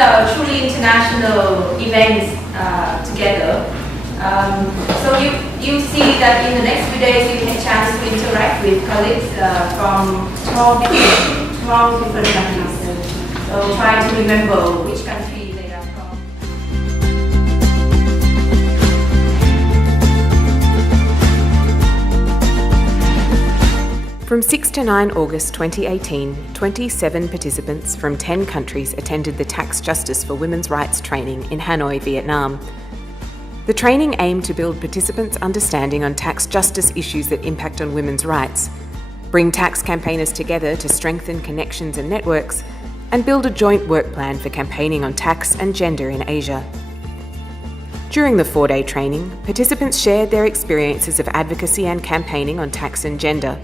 a truly international event together. So you see that in the next few days you get a chance to interact with colleagues from 12 different countries. So try to remember which country they are from. From 6 to 9 August 2018, 27 participants from 10 countries attended the Tax Justice for Women's Rights training in Hanoi, Vietnam. The training aimed to build participants' understanding on tax justice issues that impact on women's rights, bring tax campaigners together to strengthen connections and networks, and build a joint work plan for campaigning on tax and gender in Asia. During the 4-day training, participants shared their experiences of advocacy and campaigning on tax and gender,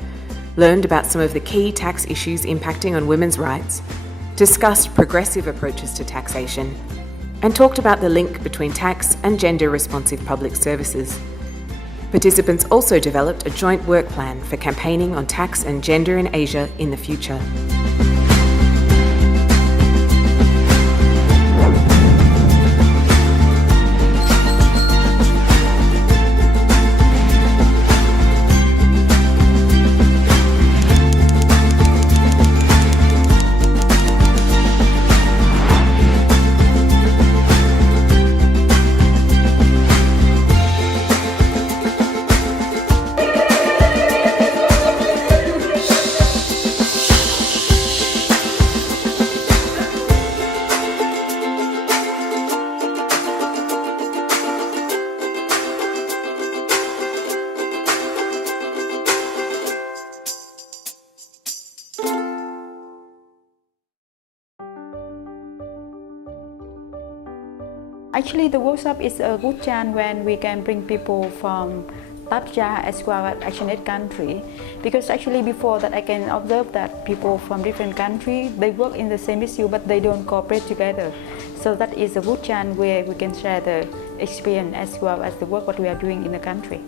learned about some of the key tax issues impacting on women's rights, discussed progressive approaches to taxation, and talked about the link between tax and gender-responsive public services. Participants also developed a joint work plan for campaigning on tax and gender in Asia in the future. Actually, the workshop is a good chance when we can bring people from TAPJA as well as ActionAid country, because actually before that I can observe that people from different countries, they work in the same issue but they don't cooperate together. So that is a good chance where we can share the experience as well as the work what we are doing in the country.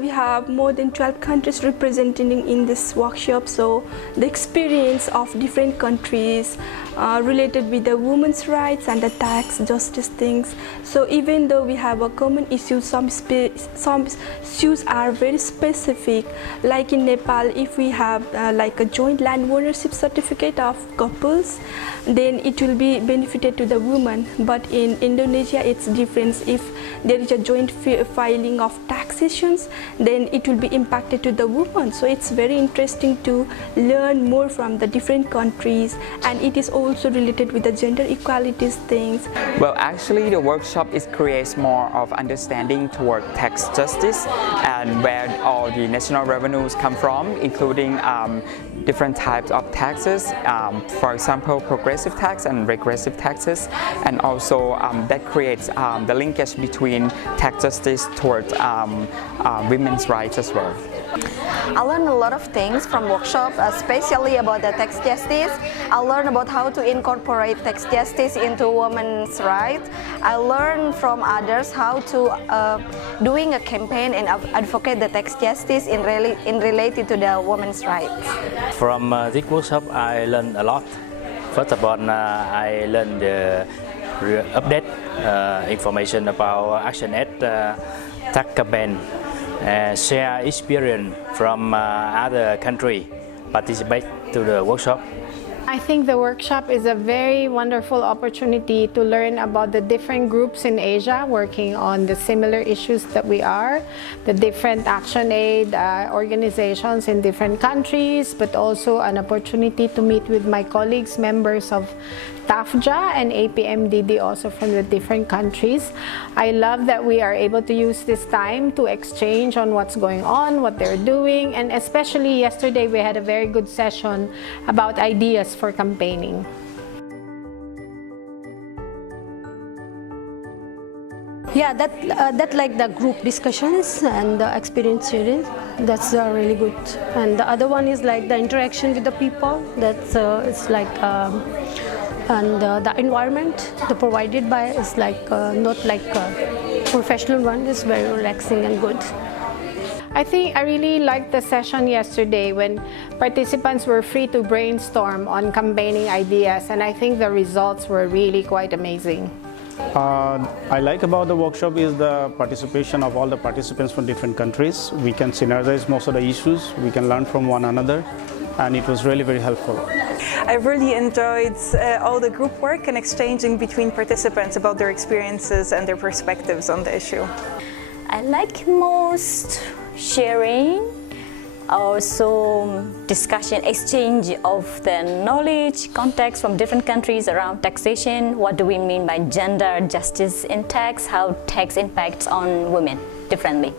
We have more than 12 countries representing in this workshop, so the experience of different countries related with the women's rights and the tax justice things. So even though we have a common issue, some issues are very specific. Like in Nepal, if we have like a joint land ownership certificate of couples, then it will be benefited to the woman. But in Indonesia, it's different. If there is a joint filing of taxations, then it will be impacted to the woman. So it's very interesting to learn more from the different countries, and it is also related with the gender equalities things. Well, actually the workshop creates more of understanding toward tax justice and where all the national revenues come from, including different types of taxes, for example progressive tax and regressive taxes, and also that creates the linkage between tax justice towards women's rights as well. I learned a lot of things from workshop, especially about the tax justice. I learned about how to incorporate tax justice into women's rights. I learned from others how to doing a campaign and advocate the tax justice in related to the women's rights. From this workshop, I learned a lot. First of all, I learned the update information about ActionAid tax campaign. Share experience from other countries participate to the workshop. I think the workshop is a very wonderful opportunity to learn about the different groups in Asia working on the similar issues that we are, the different ActionAid organizations in different countries, but also an opportunity to meet with my colleagues, members of TAFJA and APMDD also from the different countries. I love that we are able to use this time to exchange on what's going on, what they're doing, and especially yesterday we had a very good session about ideas for campaigning. Yeah, that like the group discussions and the experience sharing, that's really good. And the other one is like the interaction with the people. That's it's like and the environment the provided by is like not like a professional one. It's very relaxing and good. I think I really liked the session yesterday when participants were free to brainstorm on campaigning ideas, and I think the results were really quite amazing. I like about the workshop is the participation of all the participants from different countries. We can synergize most of the issues, we can learn from one another, and it was really very helpful. I really enjoyed all the group work and exchanging between participants about their experiences and their perspectives on the issue. I like most sharing, also discussion, exchange of the knowledge, context from different countries around taxation. What do we mean by gender justice in tax? How tax impacts on women differently?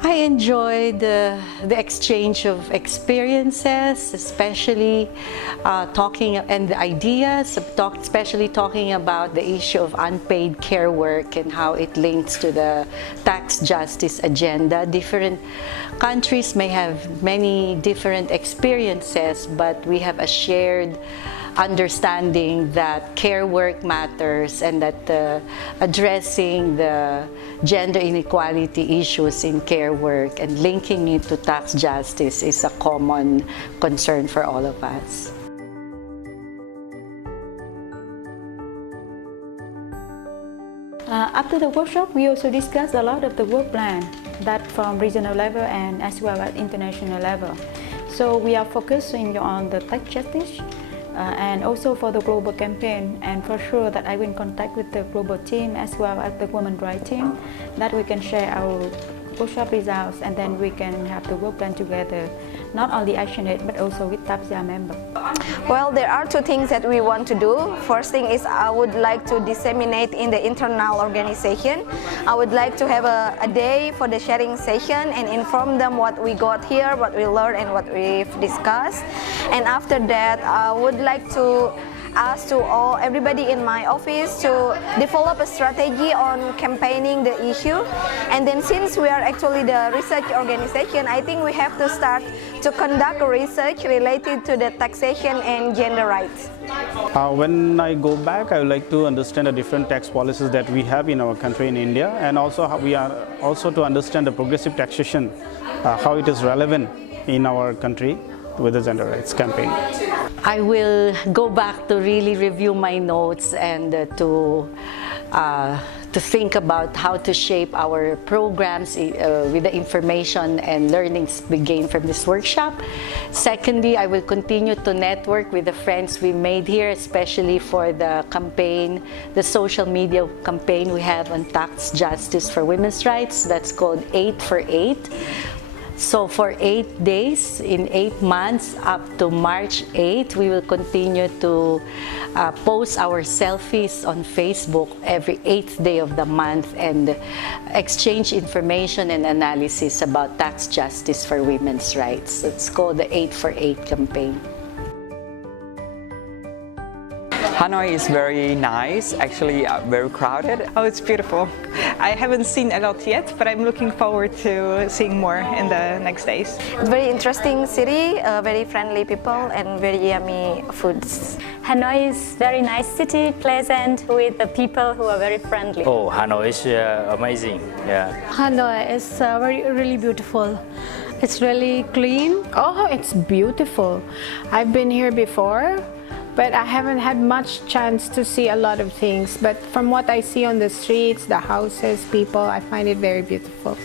I enjoyed the exchange of experiences, especially talking and the ideas, especially talking about the issue of unpaid care work and how it links to the tax justice agenda. Different countries may have many different experiences, but we have a shared understanding that care work matters and that addressing the gender inequality issues in care work and linking it to tax justice is a common concern for all of us. After the workshop, we also discussed a lot of the work plan, that from regional level and as well as international level. So we are focusing on the tax justice and also for the global campaign, and for sure that I will contact with the global team as well as the women's rights team, that we can share our workshop results and then we can have the work plan together, not only ActionAid but also with TAPSA members. Well, there are two things that we want to do. First thing is I would like to disseminate in the internal organization. I would like to have a day for the sharing session and inform them what we got here, what we learned and what we've discussed. And after that, I would like to ask to everybody in my office to develop a strategy on campaigning the issue. And then since we are actually the research organization, I think we have to start to conduct research related to the taxation and gender rights. When I go back, I would like to understand the different tax policies that we have in our country in India, and also how we are also to understand the progressive taxation, how it is relevant in our country with the gender rights campaign. I will go back to really review my notes and to think about how to shape our programs with the information and learnings we gain from this workshop. Secondly, I will continue to network with the friends we made here, especially for the campaign, the social media campaign we have on tax justice for women's rights. That's called 8 for 8. So for 8 days, in 8 months, up to March 8, we will continue to post our selfies on Facebook every 8th day of the month and exchange information and analysis about tax justice for women's rights. It's called the 8 for 8 campaign. Hanoi is very nice, actually very crowded. Oh, it's beautiful. I haven't seen a lot yet, but I'm looking forward to seeing more in the next days. It's a very interesting city, very friendly people and very yummy foods. Hanoi is very nice city, pleasant, with the people who are very friendly. Oh, Hanoi is amazing. Yeah. Hanoi is really beautiful. It's really clean. Oh, it's beautiful. I've been here before, but I haven't had much chance to see a lot of things. But from what I see on the streets, the houses, people, I find it very beautiful.